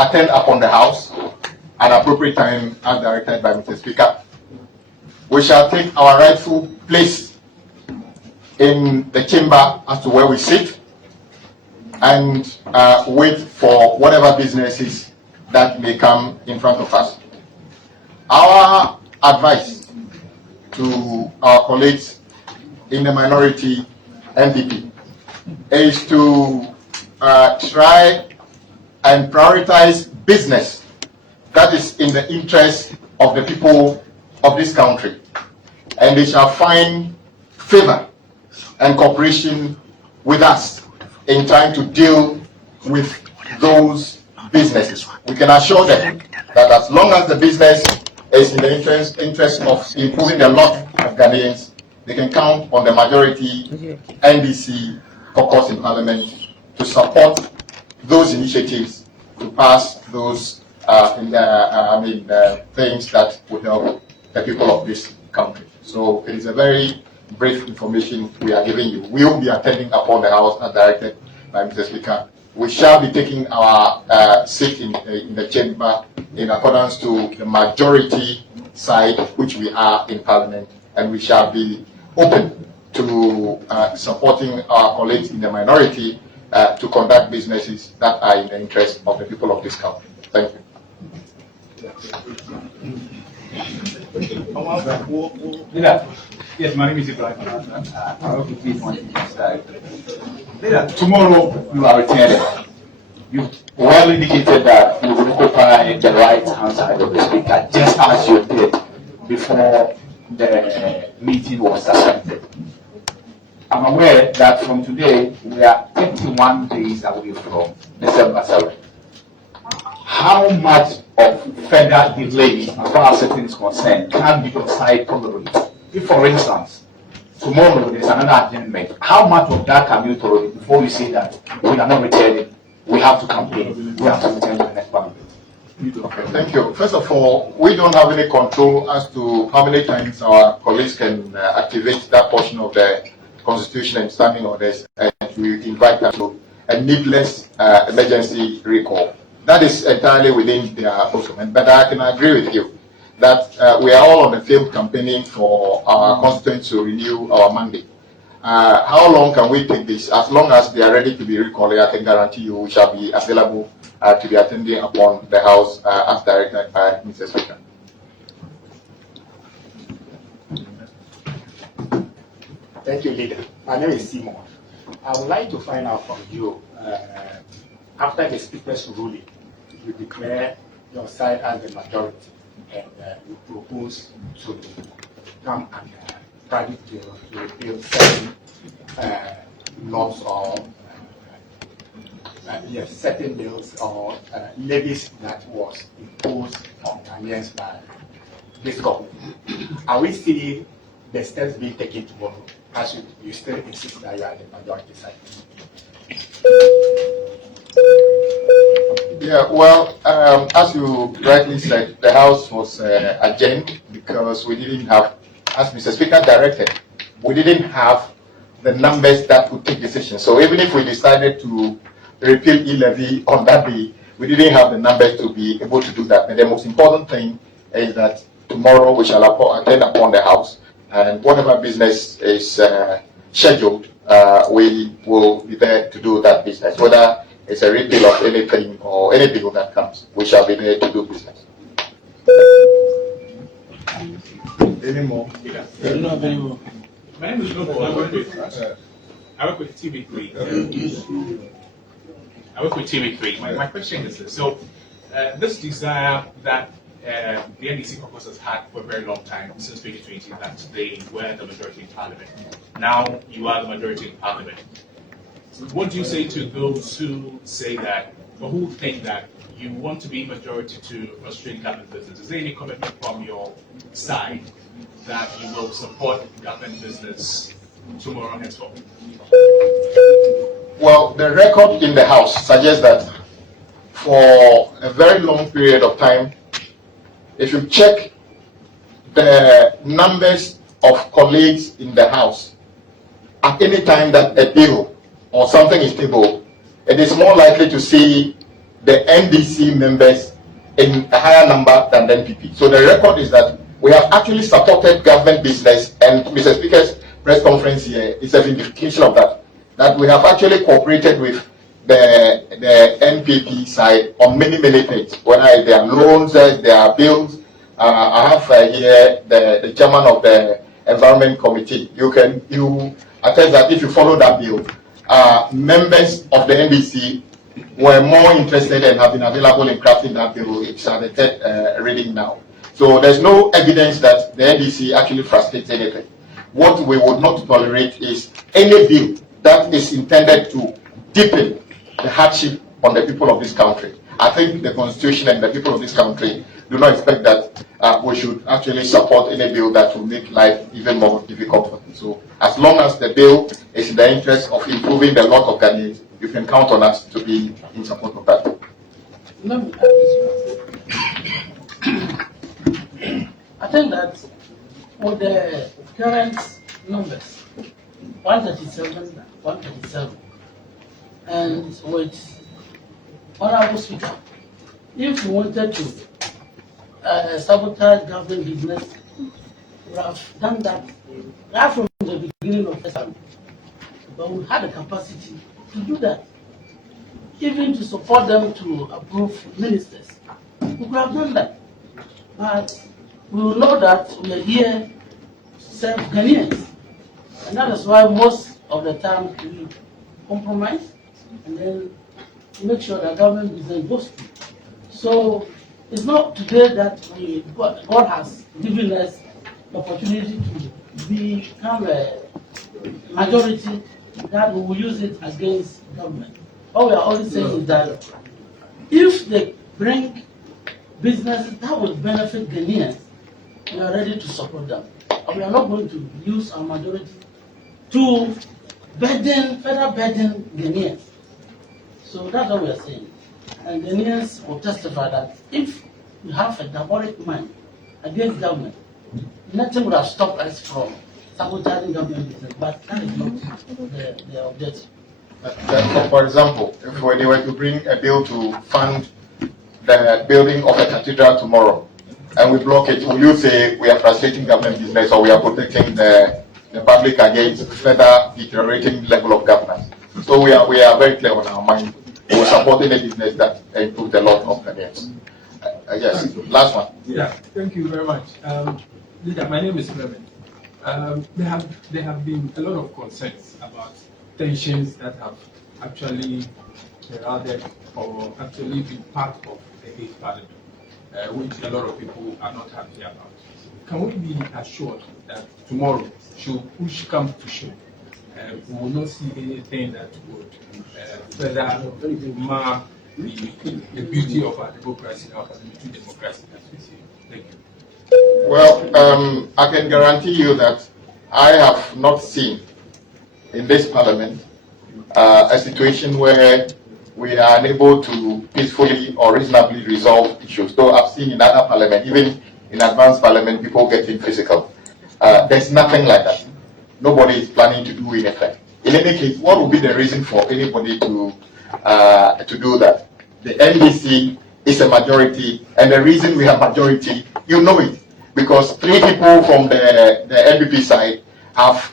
attend upon the House at appropriate time as directed by Mr. Speaker. We shall take our rightful place in the chamber as to where we sit and wait for whatever businesses that may come in front of us. Our advice to our colleagues in the minority NDP is to try and prioritize business that is in the interest of the people of this country, and they shall find favor and cooperation with us in trying to deal with those businesses. We can assure them that as long as the business is in the interest of improving the lot of Ghanaians, they can count on the majority NDC caucus in Parliament to support those initiatives to pass those things that would help the people of this country. So it is a very brief information we are giving you. We will be attending upon the House as directed by Mr. Speaker. We shall be taking our seat in the chamber in accordance to the majority side, which we are in Parliament, and we shall be open to supporting our colleagues in the minority to conduct businesses that are in the interest of the people of this country. Thank you. Yes, my name is Ibrahim. Tomorrow you are returning. You well indicated that you will occupy the right hand side of the speaker, just as you did before the meeting was suspended. I'm aware that from today we are 21 days away from December 7th. How much of further delay, as far as certain is concerned, can be your side tolerate? If, for instance, tomorrow there is another adjournment, how much of that can you tolerate before you say that we are not returning, we have to campaign, we have to return to the next Parliament? Okay, thank you. First of all, we don't have any control as to how many times our colleagues can activate that portion of the Constitution and standing orders, and we invite them to a needless emergency recall. That is entirely within their document, but I can agree with you that we are all on the field campaigning for our constituents to renew our mandate. How long can we take this? As long as they are ready to be recalled, I can guarantee you we shall be available to be attending upon the House as directed by Mr. Speaker. Thank you, Leader. My name is Simon. I would like to find out from you, after the Speaker's ruling, you declare your side as the majority, and you propose to come and private bill to repeal certain laws or certain bills or levies that was imposed on Ghanaians by this government. Are we seeing the steps being taken tomorrow, as you still insist that you are the majority side? Yeah, well, as you rightly said, the House was adjourned because we didn't have, as Mr. Speaker directed, we didn't have the numbers that would take decisions. So even if we decided to repeal e-levy on that day, we didn't have the numbers to be able to do that. And the most important thing is that tomorrow we shall attend upon the House, and whatever business is scheduled, we will be there to do that business. Whether it's a repeal of anything or any bill that comes, we shall be there to do business. Any more? Yeah. My name is Lobo. I work with TV3. My question is this. So, this desire that the NDC caucus has had for a very long time, since 2020, that they were the majority in Parliament. Now you are the majority in Parliament. So what do you say to those who say that, or who think that you want to be majority to frustrate government business? Is there any commitment from your side that you will support government business tomorrow and so on? Well, the record in the House suggests that for a very long period of time, if you check the numbers of colleagues in the House, at any time that a bill or something is tabled, it is more likely to see the NDC members in a higher number than the NPP. So the record is that we have actually supported government business, and Mr. Speaker's press conference here is a vindication of that. That we have actually cooperated with the NPP side on many things, whether they are loans, they are bills. I have here the chairman of the Environment Committee. You attest that if you follow that bill, members of the NDC were more interested and have been available in crafting that bill. It's at the third reading now. So there's no evidence that the NDC actually frustrates anything. What we would not tolerate is any bill that is intended to deepen the hardship on the people of this country. I think the Constitution and the people of this country do not expect that we should actually support any bill that will make life even more difficult for them. So as long as the bill is in the interest of improving the lot of Ghanaians, you can count on us to be in support of that. I think that with the current numbers, 137, and with Honorable Speaker, if we wanted to sabotage government business, we have done that right from the beginning of the summer. But we had the capacity to do that, even to support them to approve ministers. We could have done that. But we will know that we are here to serve Ghanaians. And that is why most of the time we compromise and then make sure that government business goes through. So it's not today that God has given us the opportunity to become a majority that we will use it against government. What we are always saying is that if they bring businesses that will benefit Ghanaians, we are ready to support them. And we are not going to use our majority to further burden Ghanaians. So that's what we are saying. And Ghanaians will testify that if we have a diabolic mind against government, nothing would have stopped us from sabotaging government business, but that is not the objective. For example, if they were to bring a bill to fund the building of a cathedral tomorrow, and we block it, will you say we are frustrating government business or we are protecting the public against further deteriorating level of governance? So we are very clear on our mind. We are supporting a business that improves the lot of Ghanaians. Yes, last one. Yeah, thank you very much. Leader, my name is Clement. There have been a lot of concerns about tensions that have actually heralded or actually been part of the 8th Parliament, which a lot of people are not happy about. Can we be assured that tomorrow, should push come to shove, we will not see anything that would further mar the beauty of our democracy, our parliamentary democracy as we see it? Thank you. Well, I can guarantee you that I have not seen in this Parliament a situation where we are unable to peacefully or reasonably resolve issues. Though I've seen in other Parliament, even in advanced Parliament, people getting physical. There's nothing like that. Nobody is planning to do anything. In any case, what would be the reason for anybody to do that? The NDC is a majority, and the reason we have majority, you know it, because 3 people from the NPP side have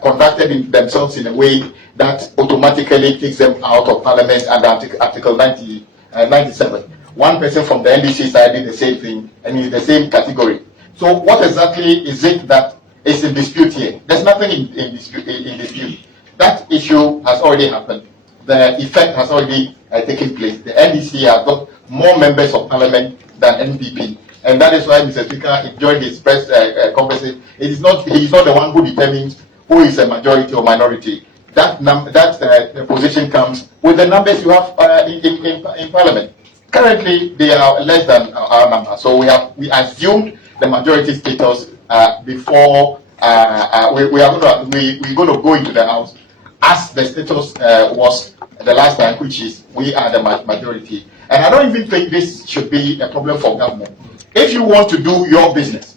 conducted themselves in a way that automatically takes them out of Parliament under Article 97. One person from the NDC side did the same thing and in the same category. So what exactly is it that is in dispute here? There's nothing in dispute. That issue has already happened. The effect has already taken place. The NDC has got more members of Parliament than NPP. And that is why Mr. Speaker joined his press conference. He is not the one who determines who is a majority or minority. That position comes with the numbers you have in Parliament. Currently, they are less than our number. So we assumed the majority status before we're going to go into the House as the status was the last time, which is we are the majority. And I don't even think this should be a problem for government. If you want to do your business,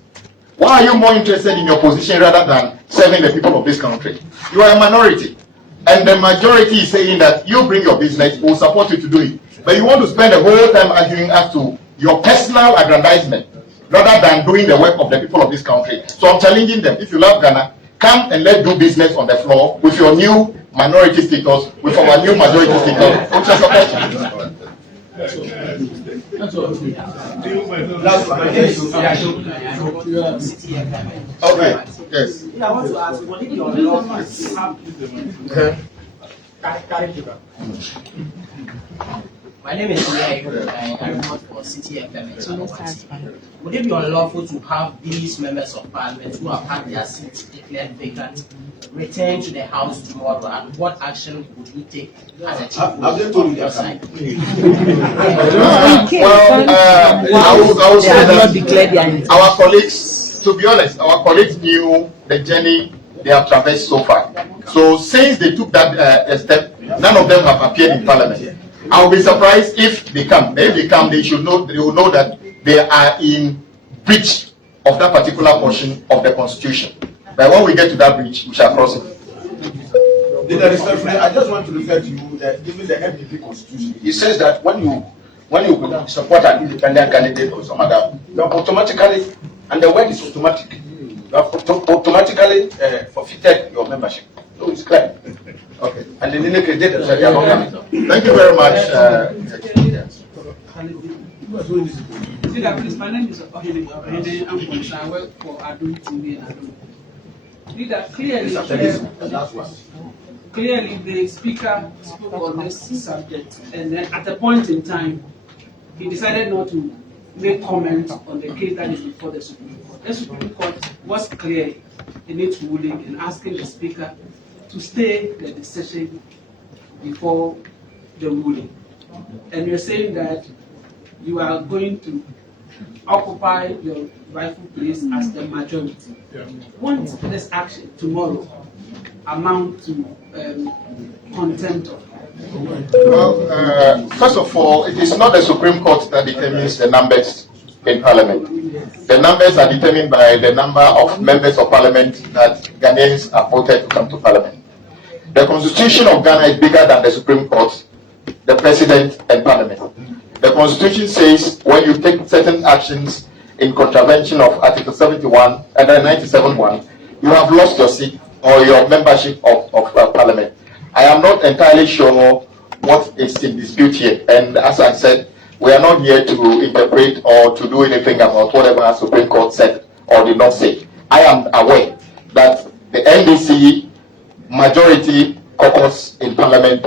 why are you more interested in your position rather than serving the people of this country? You are a minority. And the majority is saying that you bring your business, we'll support you to do it. But you want to spend the whole time arguing as to your personal aggrandizement rather than doing the work of the people of this country. So I'm challenging them. If you love Ghana, come and let's do business on the floor with your new minority status, with our new majority status. That's all. Okay. Yes. I want to ask, what did your law have? My name is Ray. I work for City FM. Would it be unlawful to have these members of parliament who have had their seats declared vacant return to the house tomorrow? And what action would you take as a chief on your side? I will say that our colleagues, to be honest, our colleagues knew the journey they have traversed so far. So since they took that step, none of them have appeared in parliament. I will be surprised if they come. If they come, they should know. They will know that they are in breach of that particular portion of the constitution. But when we get to that breach, we shall cross it. I just want to refer to you, given the NDC constitution, it says that when you support an independent candidate or some other, you are automatically, and the word is automatic, you have automatically forfeited your membership. So it's clear. Okay. And then they are not coming. Thank you very much. Please, my name is Afenyo. I'm concerned. I work for Adun TV and Adun. Clearly, the speaker spoke on this subject, and then at a point in time, he decided not to make comments on the case that is before the Supreme Court. The Supreme Court was clear in its ruling in asking the speaker to stay the decision before the ruling. And you're saying that you are going to occupy your rightful place as the majority. Won't this action tomorrow amount to contempt of? Well, first of all, it is not the Supreme Court that determines the numbers in Parliament. The numbers are determined by the number of members of Parliament that Ghanaians are voted to come to Parliament. The Constitution of Ghana is bigger than the Supreme Court, the President, and Parliament. The Constitution says when you take certain actions in contravention of Article 71 and 97(1), you have lost your seat or your membership of Parliament. I am not entirely sure what is in dispute here, and as I said, we are not here to interpret or to do anything about whatever the Supreme Court said or did not say. I am aware that the NDC majority caucus in Parliament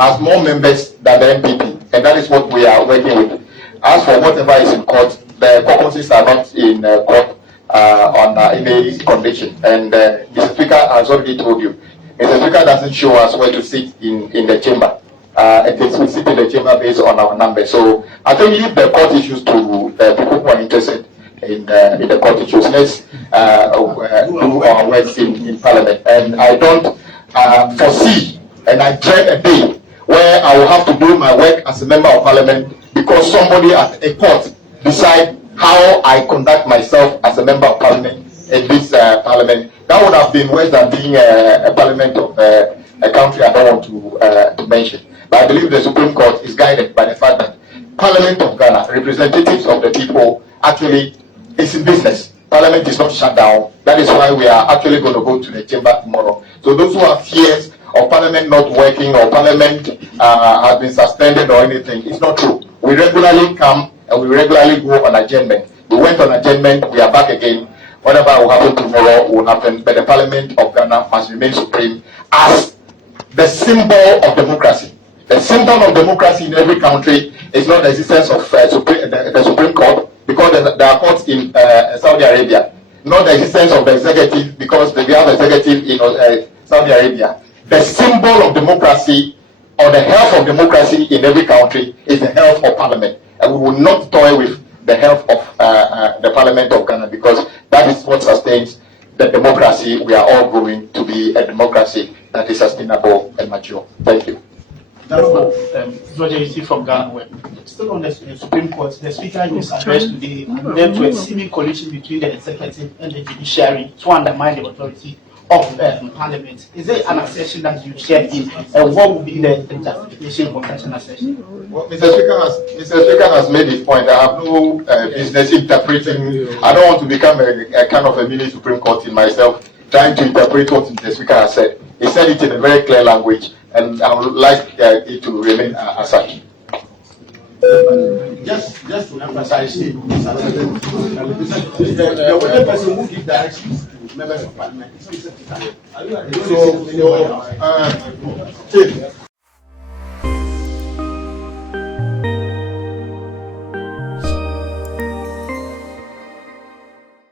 has more members than the MPP, and that is what we are working with. As for whatever is in court, the caucuses are not in court on any condition, and the Speaker has already told you. If the Speaker doesn't show us where to sit in the chamber, it is we sit in the chamber based on our numbers. So I think leave the court issues to the people who are interested in the court issues. Let's do our work in Parliament, and I don't foresee, and I dread a day where I will have to do my work as a member of Parliament because somebody at a court decide how I conduct myself as a member of Parliament in this Parliament. That would have been worse than being a Parliament of a country I don't want to mention. But I believe the Supreme Court is guided by the fact that Parliament of Ghana, representatives of the people, actually is in business. Parliament is not shut down. That is why we are actually going to go to the chamber tomorrow. So those who have fears of Parliament not working or Parliament has been suspended or anything, it's not true. We regularly come and we regularly go on adjournment. We went on adjournment, we are back again. Whatever will happen tomorrow will happen, but the Parliament of Ghana must remain supreme as the symbol of democracy. The symbol of democracy in every country is not the existence of the Supreme Court, because there are courts in Saudi Arabia. Not the existence of the executive, because we have executive in Saudi Arabia. The symbol of democracy or the health of democracy in every country is the health of Parliament. And we will not toy with the health of the Parliament of Ghana, because that is what sustains the democracy. We are all going to be a democracy that is sustainable and mature. Thank you. From Ghana. Still on the Supreme Court, the Speaker in his address today led to a seeming collision between the executive and the judiciary to undermine the authority of Parliament. Is it an assertion that you shared in, and what would be the justification for such an assertion? Well, Mr. Speaker has made his point. I have no business interpreting. I don't want to become a kind of a mini Supreme Court in myself, trying to interpret what Mr. Speaker has said. He said it in a very clear language, and I would like it to remain as such. Just to emphasize it, the only person who gives directions to members of Parliament is Mr. Speaker. So, Chief,